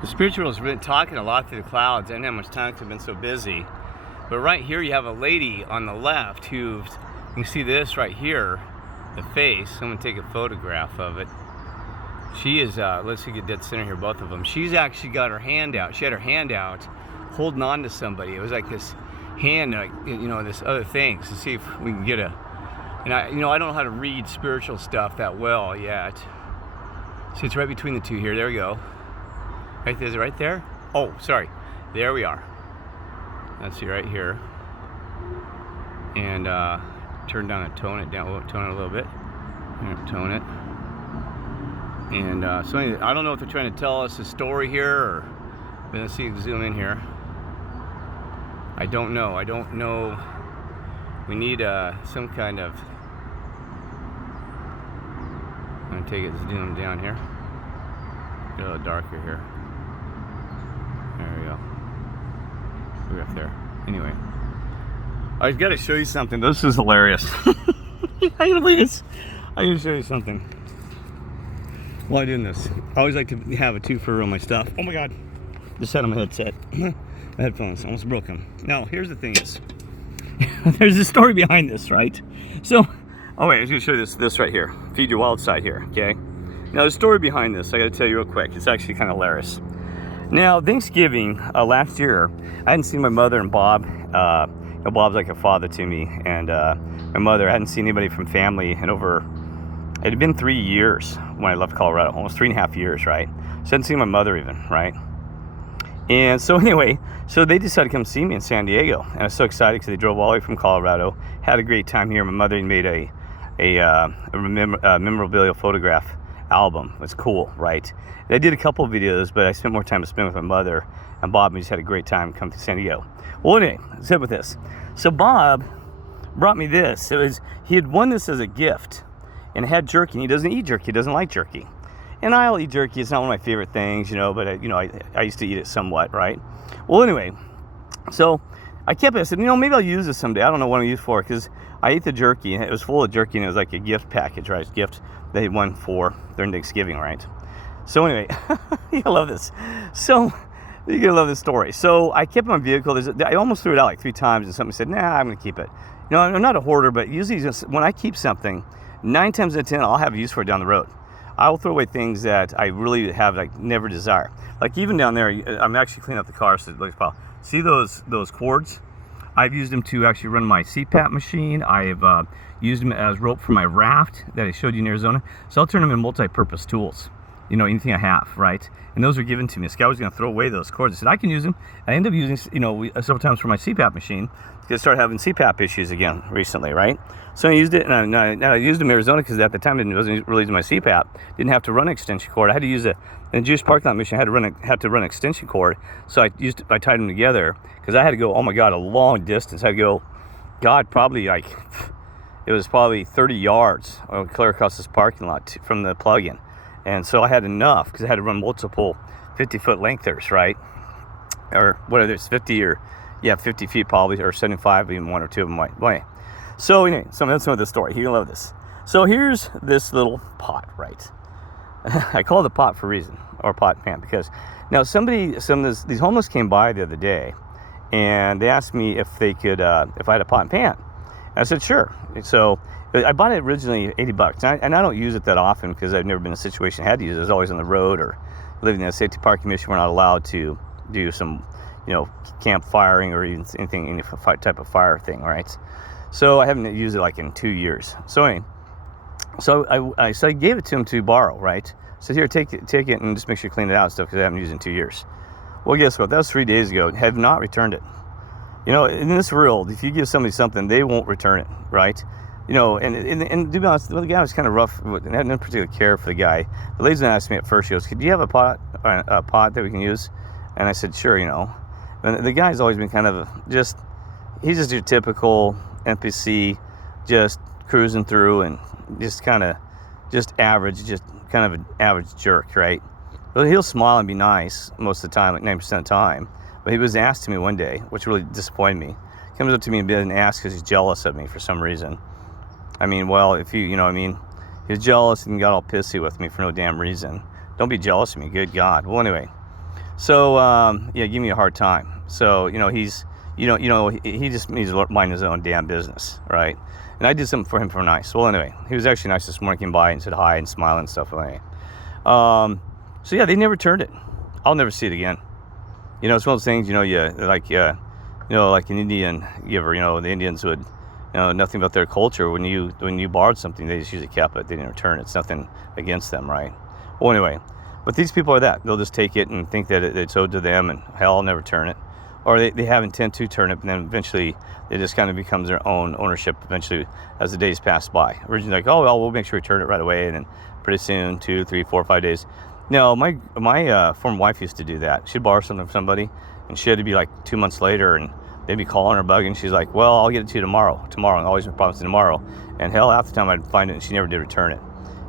The spirituals have been talking a lot through the clouds. I didn't have much time because I've been so busy. But right here you have a lady on the left who, you can see this right here, the face. I'm going to take a photograph of it. She is, let's see, get dead center here, both of them. She's actually got her hand out. She had her hand out holding on to somebody. It was like this hand, this other thing. So see if we can get a, and I don't know how to read spiritual stuff that well yet. See, it's right between the two here. There we go. Right there, is it right there? Oh, sorry. There we are. Let's see, right here. And turn down and tone it down. We'll tone it a little bit. Tone it. And so anyway, I don't know if they're trying to tell us a story here, or let's see, zoom in here. I don't know. We need some kind of. I'm gonna take it, zoom down here. Get a little darker here. There we go. We're up there. Anyway, I've got to show you something. This is hilarious. I gotta believe this. I gotta show you something. While I'm doing this, I always like to have a twofer on my stuff. Oh my God! Just had on my headset. My headphones almost broken. Now, here's the thing: is there's a story behind this, right? So, oh wait, I was gonna show you this right here. Feed your wild side here, okay? Now, the story behind this, I gotta tell you real quick. It's actually kind of hilarious. Now, Thanksgiving last year, I hadn't seen my mother and Bob. Bob's like a father to me, and my mother, I hadn't seen anybody from family in over, it had been 3 years when I left Colorado, almost 3.5 years, right? So I hadn't seen my mother even, right? And so anyway, so they decided to come see me in San Diego, and I was so excited because they drove all the way from Colorado, had a great time here. My mother made a memorabilia photograph album. It was cool, right? I did a couple of videos, but I spent more time to spend with my mother, and Bob, we just had a great time coming to San Diego. Well, anyway, let's hit with this. So Bob brought me this. He had won this as a gift, and it had jerky. And he doesn't eat jerky. He doesn't like jerky. And I'll eat jerky. It's not one of my favorite things, but I used to eat it somewhat, right? Well, anyway, so I kept it. I said, maybe I'll use this someday. I don't know what I'll use for it, because I ate the jerky, and it was full of jerky, and it was like a gift package, right? It's a gift they won for during Thanksgiving, right? So anyway, you're gonna love this. So you're gonna love this story. So I kept my vehicle. I almost threw it out like 3 times, and somebody said, "Nah, I'm gonna keep it." I'm not a hoarder, but usually just when I keep something, 9 times out of 10, I'll have use for it down the road. I will throw away things that I really have never desire. Like even down there, I'm actually cleaning up the car, so it looks pile. See those cords? I've used them to actually run my CPAP machine. I've used them as rope for my raft that I showed you in Arizona. So I'll turn them into multi-purpose tools. Anything I have, right? And those were given to me. This guy was going to throw away those cords. I said, I can use them. I ended up using, several times for my CPAP machine, because I started having CPAP issues again recently, right? So I used it, and I used them in Arizona because at the time I wasn't really using my CPAP. Didn't have to run an extension cord. I had to use in the Jewish parking lot machine. I had to run an extension cord. So I tied them together because I had to go, oh my God, a long distance. I had to go, probably it was probably 30 yards clear across this parking lot from the plug-in. And so I had enough because I had to run multiple 50-foot lengthers, right? Or whatever, it's 50 feet probably, or 75, even 1 or 2 of them might. Well, so anyway, that's some of the story. You're gonna love this. So here's this little pot, right? I call it a pot for a reason, or pot pan, because now these homeless came by the other day, and they asked me if they could, if I had a pot and pan. And I said sure. So I bought it originally $80, and I don't use it that often because I've never been in a situation I had to use it. I was always on the road or living in a safety parking mission. We're not allowed to do some, camp firing or even any type of fire thing, right? So I haven't used it in 2 years. So anyway, I gave it to him to borrow, right? So here, take it and just make sure you clean it out and stuff because I haven't used it in 2 years. Well, guess what? That was 3 days ago. Have not returned it. In this world, if you give somebody something, they won't return it, right? And to be honest, the guy was kind of rough. I had no particular care for the guy. The lady asked me at first, she goes, "Could you have a pot that we can use?" And I said, "Sure." And the guy's always been kind of he's just your typical NPC, just cruising through and just kind of average, just kind of an average jerk, right? But he'll smile and be nice most of the time, like 90% of the time. But he was asked to me one day, which really disappointed me. He comes up to me and asks because he's jealous of me for some reason. If he was jealous and got all pissy with me for no damn reason. Don't be jealous of me, good God. Well, anyway, So yeah, give me a hard time. So he's he just needs to mind his own damn business, right? And I did something for him for nice. Well, anyway, he was actually nice this morning. Came by and said hi and smiled and stuff. Anyway, so yeah, they never returned it. I'll never see it again. It's one of those things. Like an Indian giver. The Indians would, nothing about their culture. When you borrowed something, they just usually kept it. They didn't return it. It's nothing against them, right? Well, anyway, but these people are that. They'll just take it and think that it's owed to them, and hell, I'll never turn it. Or they have intent to turn it, and then eventually it just kind of becomes their own ownership eventually as the days pass by. Originally like, oh, well, we'll make sure we turn it right away, and then pretty soon, 2, 3, 4, 5 days. No, my former wife used to do that. She'd borrow something from somebody, and she had to be like 2 months later, and they'd be calling her bugging. She's like, well, I'll get it to you tomorrow, and always promising tomorrow. And hell, half the time I'd find it, and she never did return it.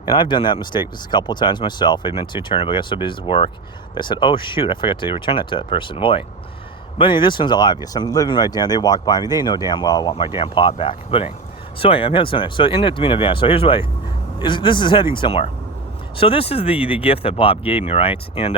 And I've done that mistake just a couple of times myself. I meant to return it, but I got so busy with work. I said, oh, shoot, I forgot to return that to that person. Boy. But anyway, this one's obvious. I'm living right down. They walk by me. They know damn well I want my damn pot back. But anyway. So anyway, I'm heading somewhere. So in the being advance. So here's what this is heading somewhere. So this is the gift that Bob gave me, right? And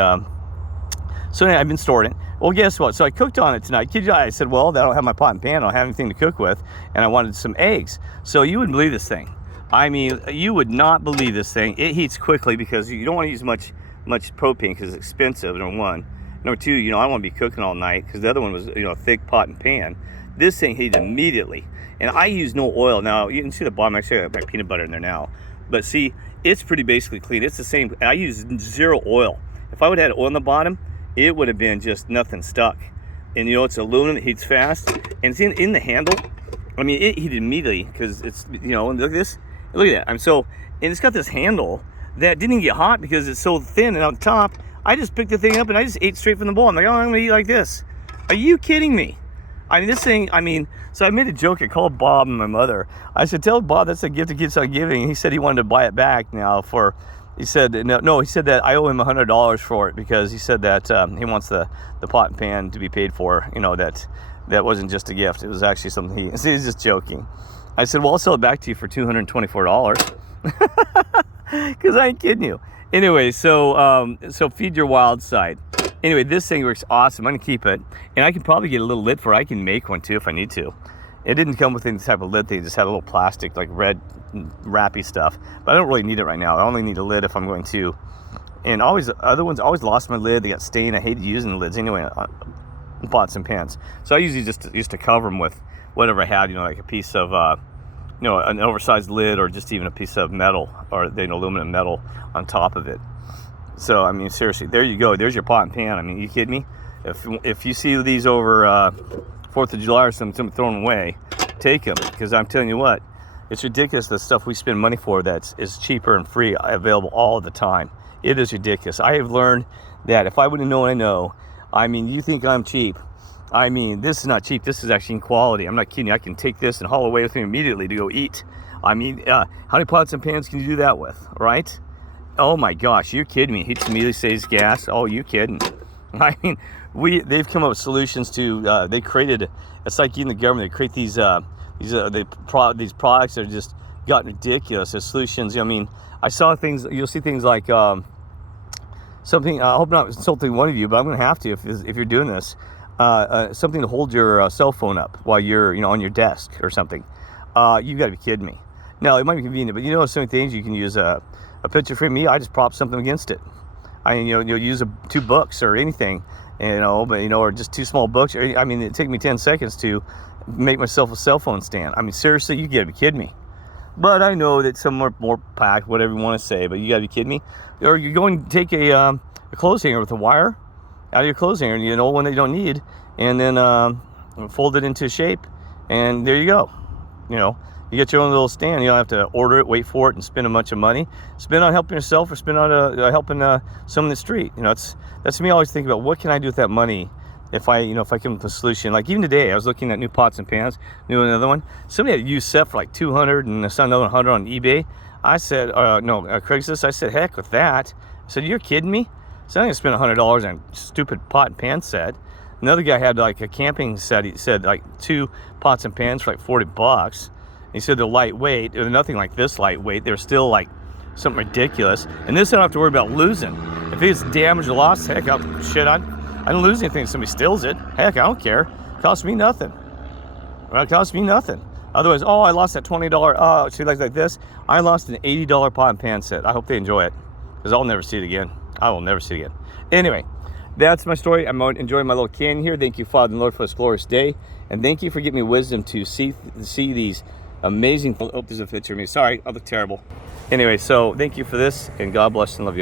so anyway, I've been storing it. Well, guess what? So I cooked on it tonight. Kid you, I said, well, I don't have my pot and pan. I don't have anything to cook with. And I wanted some eggs. So you wouldn't believe this thing. I mean, you would not believe this thing. It heats quickly because you don't want to use much propane because it's expensive, number one. Number two, I don't want to be cooking all night because the other one was, a thick pot and pan. This thing heated immediately. And I use no oil. Now, you can see the bottom. Actually, I have my peanut butter in there now. But see, it's pretty basically clean. It's the same. I use 0 oil. If I would have had oil on the bottom, it would have been just nothing stuck. And it's aluminum. It heats fast. And it's in the handle. I mean, it heated immediately because it's, and look at this. Look at that. And it's got this handle that didn't get hot because it's so thin and on top. I just picked the thing up and I just ate straight from the bowl. I'm like, oh, I'm gonna eat like this. Are you kidding me? I mean, this thing, so I made a joke. I called Bob and my mother. I said, tell Bob that's a gift that keeps on giving. And he said he wanted to buy it back now he said that I owe him $100 for it because he said that he wants the pot and pan to be paid for, that wasn't just a gift. It was actually something he was just joking. I said, well, I'll sell it back to you for $224. Because I ain't kidding you. Anyway, so feed your wild side. Anyway, this thing works awesome. I'm gonna keep it, and I can probably get a little lid for it. I can make one too if I need to. It didn't come with any type of lid thing. It just had a little plastic, like red wrappy stuff. But I don't really need it right now. I only need a lid if I'm going to. And other ones always lost my lid. They got stained. I hated using the lids anyway on pots and pans. So I usually just used to cover them with whatever I had. Like a piece of an oversized lid, or just even a piece of metal, or aluminum metal on top of it. So I mean, seriously, there you go. There's your pot and pan. I mean, you kidding me? If you see these over 4th of July or something thrown away, take them, because I'm telling you what, it's ridiculous the stuff we spend money for that is cheaper and free, available all the time. It is ridiculous. I have learned that if I wouldn't know what I know, I mean, you think I'm cheap. I mean, this is not cheap. This is actually in quality. I'm not kidding you. I can take this and haul away with me immediately to go eat. I mean, how many pots and pans can you do that with, right? Oh my gosh, you're kidding me. Heats immediately, saves gas. Oh, you kidding? I mean, they've come up with solutions to. They created. It's like in the government. They create these products that are just gotten ridiculous. As solutions. I mean, I saw things. You'll see things like something. I hope not insulting one of you, but I'm going to have to if you're doing this. Something to hold your cell phone up while you're on your desk or something. You got to be kidding me. Now it might be convenient, but so many things you can use a picture frame. Me, I just prop something against it. I mean, you'll use 2 books or anything, or just 2 small books. I mean, it took me 10 seconds to make myself a cell phone stand. I mean, seriously, you got to be kidding me. But I know that some are more packed, whatever you want to say, but you got to be kidding me. Or you're going to take a clothes hanger with a wire out of your clothes hanger, one that you don't need, and then fold it into shape, and there you go. You get your own little stand. You don't have to order it, wait for it, and spend a bunch of money. Spend on helping yourself, or spend on helping someone in the street. That's me. Always think about what can I do with that money if I come up with a solution. Like even today, I was looking at new pots and pans, another one. Somebody had a used set for like $200, and I saw another 100 on eBay. I said, Craigslist. I said, heck with that. I said, you're kidding me? So I'm gonna spend $100 on a stupid pot and pan set. Another guy had like a camping set. He said like 2 pots and pans for like $40. He said they're lightweight. They're nothing like this lightweight. They're still like something ridiculous. And this I don't have to worry about losing. If it's damaged or lost, heck, I'll I didn't lose anything if somebody steals it. Heck, I don't care. It costs me nothing. Well, it costs me nothing. Otherwise, oh, I lost that $20. See, like this, I lost an $80 pot and pan set. I hope they enjoy it, because I'll never see it again. I will never see it again. Anyway, that's my story. I'm enjoying my little canyon here. Thank you, Father and Lord, for this glorious day, and thank you for giving me wisdom to see these amazing. Oh, there's a picture of me. Sorry, I look terrible. Anyway, so thank you for this, and God bless and love you all.